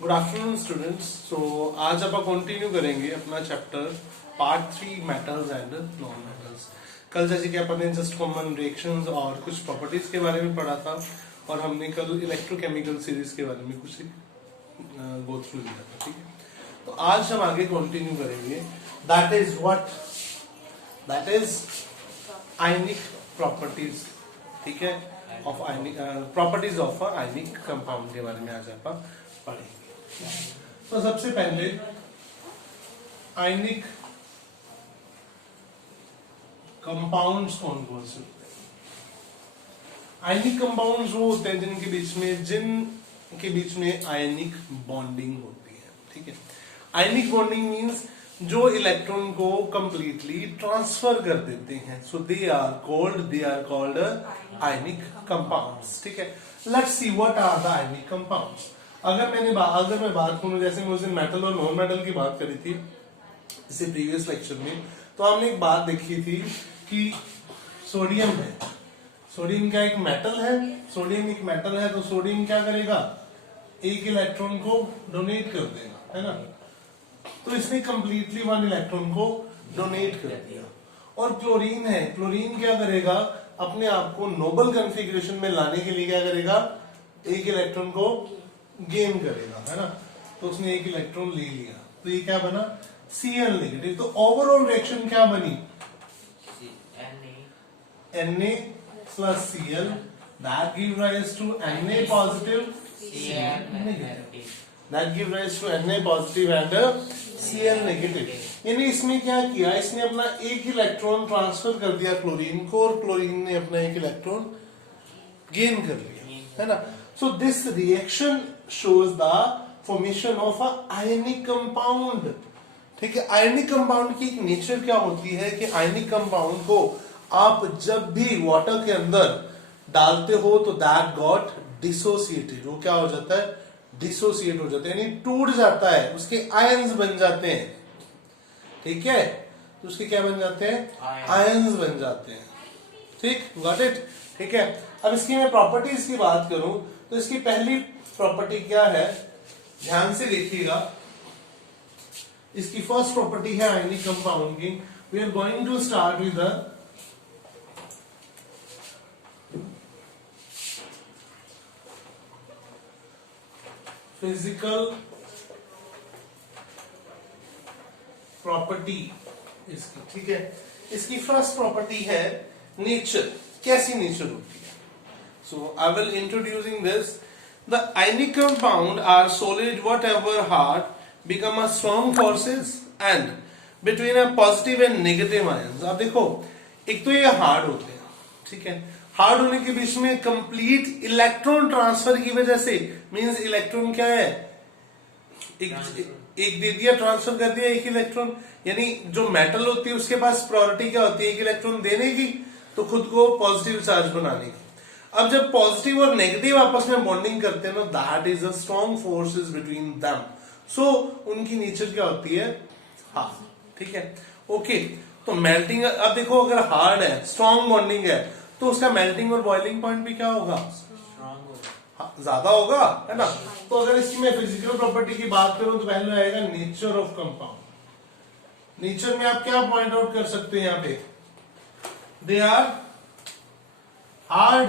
Good afternoon students. सो आज आप continue करेंगे अपना chapter part 3 metals and non metals. कल जैसे कि अपन ने जस्ट कॉमन रिएक्शंस और कुछ प्रॉपर्टीज के बारे में पढ़ा था और हमने कल इलेक्ट्रोकेमिकल सीरीज के बारे में कुछ गो थ्रू लिया था, ठीक है। तो आज हम आगे कंटिन्यू करेंगे। दैट इज आयनिक प्रॉपर्टीज, ठीक है, of ionic properties of ionic compound के बारे में आज आप पढ़ेंगे। तो सबसे पहले आयनिक कंपाउंड्स कौन कौन से होते हैं? आयनिक कंपाउंड्स वो होते हैं जिनके बीच में आयनिक बॉन्डिंग होती है, ठीक है। आयनिक बॉन्डिंग मींस जो इलेक्ट्रॉन को कंप्लीटली ट्रांसफर कर देते हैं। So they are called ionic compounds, ठीक है। Let's see what are the ionic compounds. अगर मैं बात करूं, जैसे मैं उस दिन मेटल और नॉन मेटल की बात करी थी इसे प्रीवियस लेक्चर में, तो हमने एक बात देखी थी कि सोडियम है, सोडियम क्या एक मेटल है, सोडियम एक मेटल है, तो सोडियम क्या करेगा, एक इलेक्ट्रॉन को डोनेट कर देगा, है ना। तो इसने कंप्लीटली 1 इलेक्ट्रॉन को डोनेट कर दिया। और क्लोरीन है, क्लोरीन क्या करेगा, अपने आप को नोबल कॉन्फ़िगरेशन में लाने के लिए क्या करेगा, एक इलेक्ट्रॉन को गेन करेगा, है ना। तो उसने एक इलेक्ट्रॉन ले लिया, तो ये क्या बना, Cl नेगेटिव। तो ओवरऑल रिएक्शन क्या बनी, Na plus Cl, that give rise to Na positive, Cl negative, that give rise to Na positive and Cl negative। यानी इसमें क्या किया, इसने अपना एक इलेक्ट्रॉन ट्रांसफर कर दिया क्लोरीन को और क्लोरीन ने अपना एक इलेक्ट्रॉन गेन कर लिया, है ना। So this reaction shows the formation of a ionic compound, ठीक है। आयनिक कंपाउंड की एक नेचर क्या होती है कि आयनिक कंपाउंड को आप जब भी वाटर के अंदर डालते हो तो दैट गॉट डिसोसिएटेड, वो क्या हो जाता है, डिसोसिएट हो जाता है, यानी टूट जाता है, उसके आयंस बन जाते हैं, ठीक है। तो उसके क्या बन जाते हैं, आयंस बन जाते हैं, ठीक, गॉट इट, ठीक है। अब इसकी मैं प्रॉपर्टीज की बात करूं तो इसकी पहली प्रॉपर्टी क्या है, ध्यान से देखिएगा। इसकी फर्स्ट प्रॉपर्टी है आयनिक कंपाउंड की। We are going to start with the physical property इसकी, ठीक है। इसकी फर्स्ट प्रॉपर्टी है नेचर, कैसी नेचर होती है। So I will introducing this. The ionic compound are solid whatever hard become a strong forces and between a positive and negative ions। अब देखो, एक तो ये हार्ड होते हैं, ठीक है। हार्ड होने के बीच में कंप्लीट इलेक्ट्रॉन ट्रांसफर की वजह से, मींस इलेक्ट्रॉन क्या है, एक दे दिया, ट्रांसफर कर दिया एक इलेक्ट्रॉन। यानी जो मेटल होती है उसके पास प्रायोरिटी क्या होती है, एक इलेक्ट्रॉन देने की, तो खुद को पॉजिटिव चार्ज बनाने की। अब जब पॉजिटिव और नेगेटिव आपस में बॉन्डिंग करते हैं ना, that is a strong forces between them. So उनकी नेचर क्या होती है, हाँ, ठीक है, ओके। तो मेल्टिंग, अब देखो अगर हार्ड है, स्ट्रॉन्ग बॉन्डिंग है, तो उसका मेल्टिंग और बॉइलिंग पॉइंट भी क्या होगा, ज्यादा होगा, है ना। तो अगर इसकी मैं फिजिकल प्रॉपर्टी की बात करूं तो पहले आएगा नेचर ऑफ कंपाउंड। नेचर में आप क्या पॉइंट आउट कर सकते हैं, यहां पे दे आर हार्ड,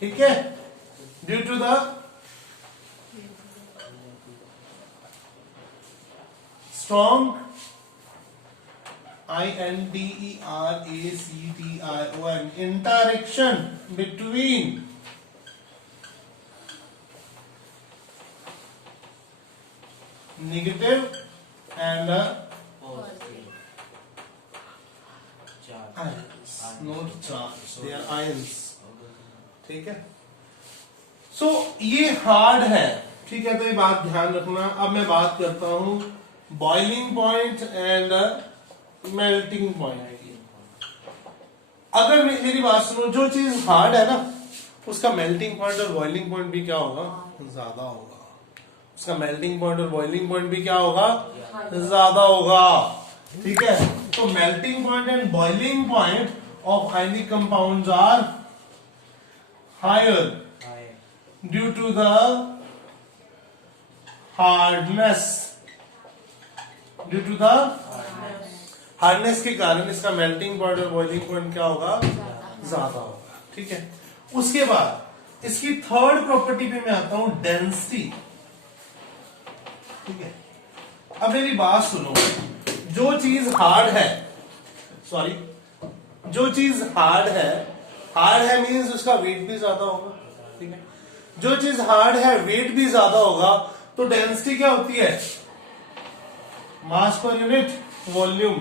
ठीक है, due to the strong INTERACTION interaction between negative and ions, not charge, they are ions, ठीक है। सो ये हार्ड है, ठीक है, तो ये बात ध्यान रखना। अब मैं बात करता हूं boiling point and melting point की। अगर मेरी बात सुनो, जो चीज हार्ड है ना, उसका मेल्टिंग पॉइंट और बॉइलिंग पॉइंट भी क्या होगा, ज्यादा होगा। उसका मेल्टिंग पॉइंट और बॉइलिंग पॉइंट भी क्या होगा, ज्यादा होगा, ठीक है। तो melting point and boiling point of ionic compounds are higher due to the hardness, due to the hardness के कारण इसका मेल्टिंग पॉइंट और बॉइलिंग पॉइंट क्या होगा, ज्यादा होगा। ठीक है, उसके बाद इसकी थर्ड प्रॉपर्टी पे मैं आता हूं, डेंसिटी। ठीक है, अब मेरी बात सुनो, जो चीज हार्ड है, सॉरी, जो चीज हार्ड है मीन्स उसका वेट भी ज्यादा होगा। ठीक है, जो चीज हार्ड है वेट भी ज्यादा होगा, तो डेंसिटी क्या होती है, मास पर यूनिट वॉल्यूम।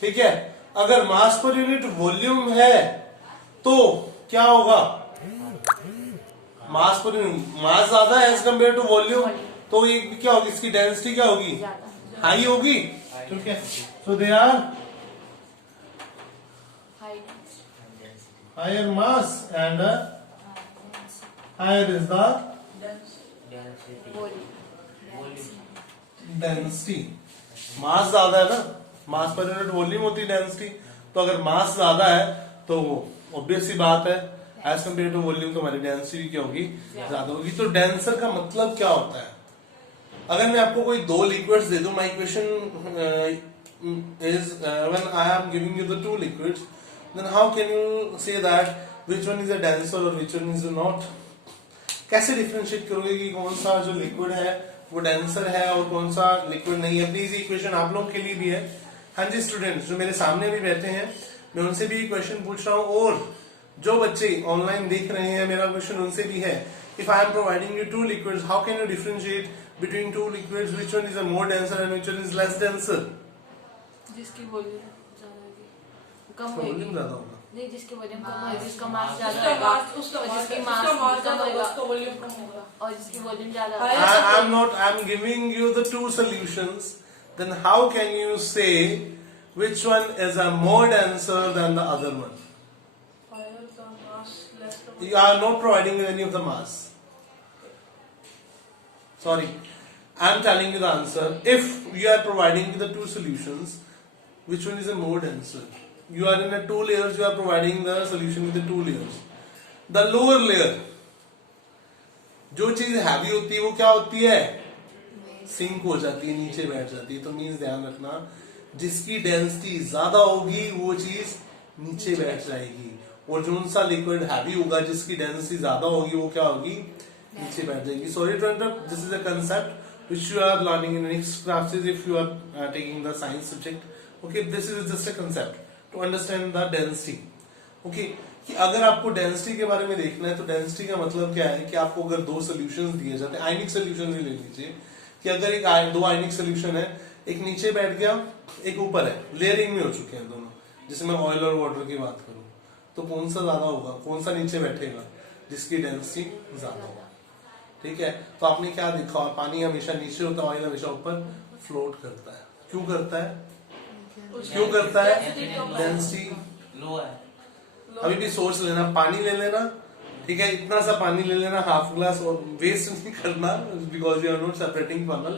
ठीक है, अगर मास पर यूनिट वॉल्यूम है तो क्या होगा, मास पर यूनिट, मास ज्यादा है एज कम्पेयर टू वॉल्यूम, तो ये क्या होगी, इसकी डेंसिटी क्या होगी, हाई होगी। ठीक है, so they are higher mass and higher is the density. Mass ज्यादा है ना, मास पर यूनिट वॉल्यूम होती है डेंसिटी, तो अगर मास ज्यादा है तो ऑब्वियस सी बात है एज कम्पेयर टू वॉल्यूम तो हमारी डेंसिटी भी क्या होगी, ज्यादा होगी। तो डेंसर का मतलब क्या होता है, अगर मैं आपको कोई दो लिक्विड्स दे दूं, my question is when I am giving you the two liquids, then how can you say that which one is a denser or which one is not? कैसे डिफरेंशिएट करोगे कि कौन सा जो लिक्विड है वो डेंसर है और कौन सा लिक्विड नहीं है? प्लीज ये क्वेश्चन आप लोगों के लिए भी है। हाँ जी स्टूडेंट्स जो मेरे सामने भी बैठे हैं, मैं उनसे भी क्वेश्चन पूछ रहा हूँ, और जो बच्चे ऑनलाइन देख रहे हैं मेरा क्वेश्चन उनसे भी है। If I am providing you two liquids, how can you differentiate between two liquids, which one is a more denser and which one is less denser? जिसकी वॉल्यूम ज्यादा होगी, कम होगी, वॉल्यूम ज्यादा होगा, नहीं जिसकी वॉल्यूम कम होगी उसका मास ज्यादा होगा, और जिसकी मास कम होगा उसका वॉल्यूम कम होगा, और जिसकी वॉल्यूम ज्यादा होगा। I am giving you the two solutions, then how can you say which one is a more denser than the other one? Higher the mass, less the You are not providing any of the mass. Sorry, I am telling you the answer. If you are providing the two solutions, which one is the more denser? You are in a two layers, you are providing the solution with the two layers. The lower layer, जो चीज heavy होती है वो क्या होती है, sink हो जाती है, नीचे बैठ जाती है। तो मीन्स ध्यान रखना, जिसकी डेंसिटी ज्यादा होगी वो चीज नीचे बैठ जाएगी, और जो सा लिक्विड हैवी होगा जिसकी डेंसिटी ज्यादा होगी वो क्या होगी, नीचे बैठ जाएगी। Sorry to interrupt, this is a concept which you are learning in next classes if you are taking the science subject. Okay, this is just a concept to understand the density. Okay, कि अगर आपको density के बारे में देखना है तो density का मतलब क्या है कि आपको अगर दो सॉल्यूशंस दिए जाते हैं, आयनिक सॉल्यूशन भी ले लीजिए, कि अगर एक दो आयनिक सॉल्यूशन है, एक नीचे बैठ गया एक ऊपर है, लेयरिंग में हो चुके हैं दोनों, जैसे मैं ऑयल और वाटर की बात करूं, तो कौन सा ज्यादा होगा, कौन सा नीचे बैठेगा, जिसकी डेंसिटी ज्यादा होगा। ठीक है, तो आपने क्या देखा, पानी हमेशा नीचे होता है, ऑयल हमेशा ऊपर फ्लोट करता है। क्यों करता है, क्यों करता है, डेंसिटी लो है। अभी भी सोर्स लेना, पानी ले लेना, ठीक है, इतना सा पानी ले लेना, हाफ ग्लास, और वेस्ट नहीं करना because you are not separating funnel.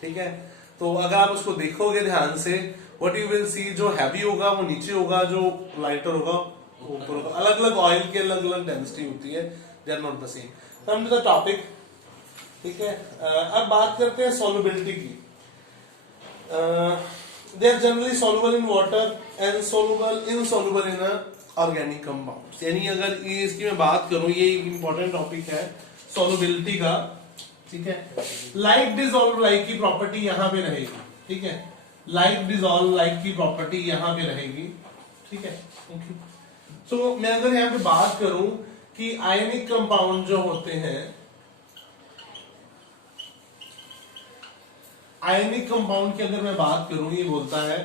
ठीक है, तो अगर आप उसको देखोगे ध्यान से, व्हाट यू विल सी, जो हैवी होगा वो नीचे होगा, जो लाइटर होगा वो ऊपर होगा। अलग अलग ऑयल की अलग अलग डेंसिटी होती है, they are not the same. Come to the topic. ठीक है, अब बात करते हैं सॉल्युबिलिटी की। They are generally soluble in water and soluble insoluble in organic compounds. यानी अगर इसकी मैं बात करूं, ये एक इंपॉर्टेंट टॉपिक है सॉल्युबिलिटी का। ठीक है, लाइक डिसॉल्व लाइक की प्रॉपर्टी यहां पे रहेगी। ठीक है, लाइक डिसॉल्व लाइक की प्रॉपर्टी यहां पे रहेगी। ठीक है, ओके। सो मैं अगर यहां पे बात करूं कि आयनिक कंपाउंड जो होते हैं, आयनिक कंपाउंड की अगर मैं बात करूं, ये बोलता है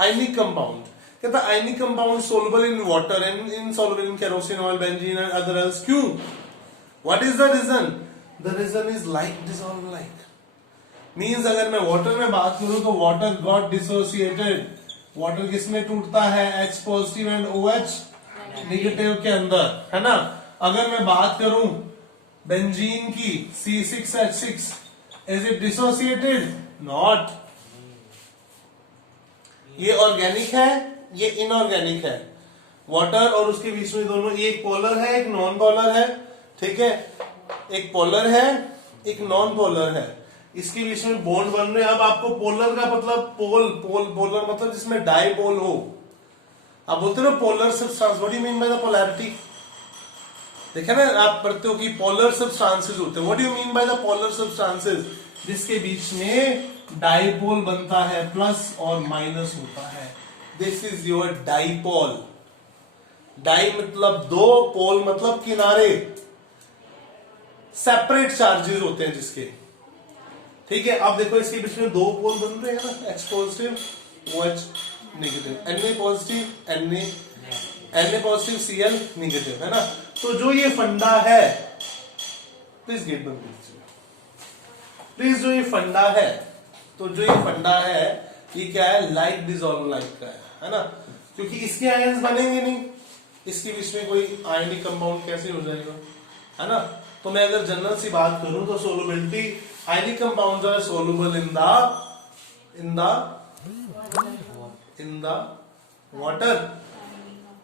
आयनिक कंपाउंड, कहता है ionic compound soluble in water and insoluble in kerosene oil, benzene and other else. क्यों, what is the reason? The reason is like dissolve like. Means अगर मैं वाटर में बात करूं तो वाटर गॉट डिसोसिएटेड। वाटर किसमें टूटता है, H positive and OH negative के अंदर, है ना। अगर मैं बात करूं बेंजीन की, C6H6, is it dissociated? Not. ये ऑर्गेनिक है, ये इनऑर्गेनिक है। वाटर और उसके बीच में दोनों, एक पोलर है एक नॉन पोलर है। ठीक है, एक पोलर है एक नॉन पोलर है। इसके बीच में बॉन्ड बन रहे हैं। अब आपको पोलर का मतलब पोलर मतलब जिसमें डाइपोल हो। आप बोलते हो ना polar substance, what do you mean by the polarity? देखा ना आप पढ़ते हो कि पोलर सब्सटेंसेस होते हैं। What do you mean by the polar substances? जिसके बीच में डाइपोल बनता है, प्लस और माइनस होता है। This is your dipole. Di मतलब दो, पोल मतलब किनारे, सेपरेट चार्जेस होते हैं जिसके, ठीक है। अब देखो इसके बीच में दो पोल बन रहे हैं ना, H positive OH negative, Na positive Na positive Cl negative, है ना। तो जो ये फंडा है, प्लीज गेट बंद कीजिए प्लीज। जो ये फंडा है, तो जो ये फंडा है ये क्या है? लाइक डिसॉल्व लाइक का है ना, क्योंकि इसके आयंस बनेंगे नहीं, इसके बीच में कोई आयनिक कंपाउंड कैसे हो जाएगा, है ना। तो मैं अगर जनरल सी बात करूं तो solubility, ionic compounds are soluble in the water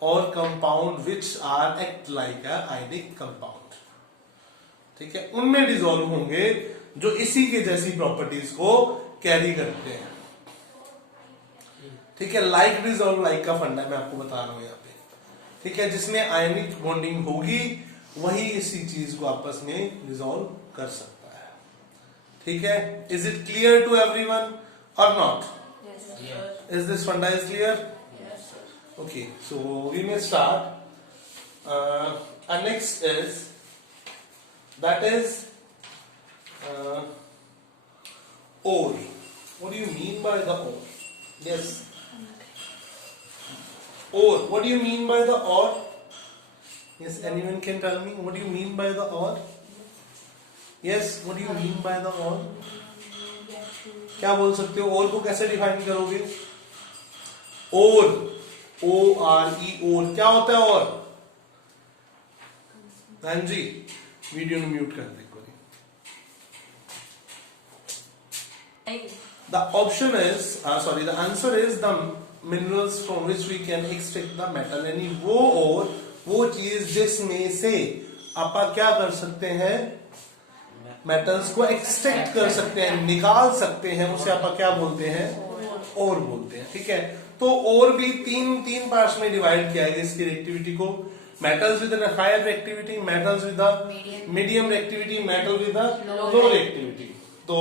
और compound which are act like a ionic compound, ठीक है, उनमें डिसॉल्व होंगे जो इसी के जैसी प्रॉपर्टीज को कैरी करते हैं, ठीक है। लाइक डिसॉल्व लाइक का फंडा मैं आपको बता रहा हूं यहाँ पे, ठीक है। जिसमें आयनिक बॉन्डिंग होगी वही इसी चीज को आपस में डिसॉल्व कर सकता है, ठीक है। Is it clear to everyone और not? Is this funda is clear? Okay, so we may start. And next is ore. What do you mean by the ore? Yes. Ore. What do you mean by the ore? Yes. Anyone can tell me what do you mean by the ore? Yes. What do you mean by the ore? क्या बोल सकते हो? ore को कैसे define करोगे? ore. ORE और क्या होता है? और हाँ जी, वीडियो में म्यूट कर दे। The option is the answer is the minerals from which we can extract the metal, यानी वो चीज जिसमें से आप क्या कर सकते हैं? मेटल्स को एक्सट्रैक्ट कर सकते हैं, निकाल सकते हैं, उसे आप क्या बोलते हैं? और बोलते हैं, ठीक है। तो और भी तीन पार्ट्स में डिवाइड किया गया इसकी रिएक्टिविटी को। Metals with higher reactivity, metals with medium reactivity, metal with low reactivity. तो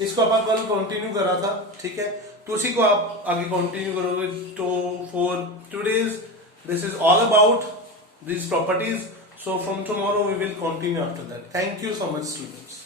इसको अपन कल कंटिन्यू करा था, ठीक है। तो उसी को आप आगे कंटिन्यू करोगे। तो for today's this is all about this properties. So from tomorrow we will continue after that. Thank you so much, students.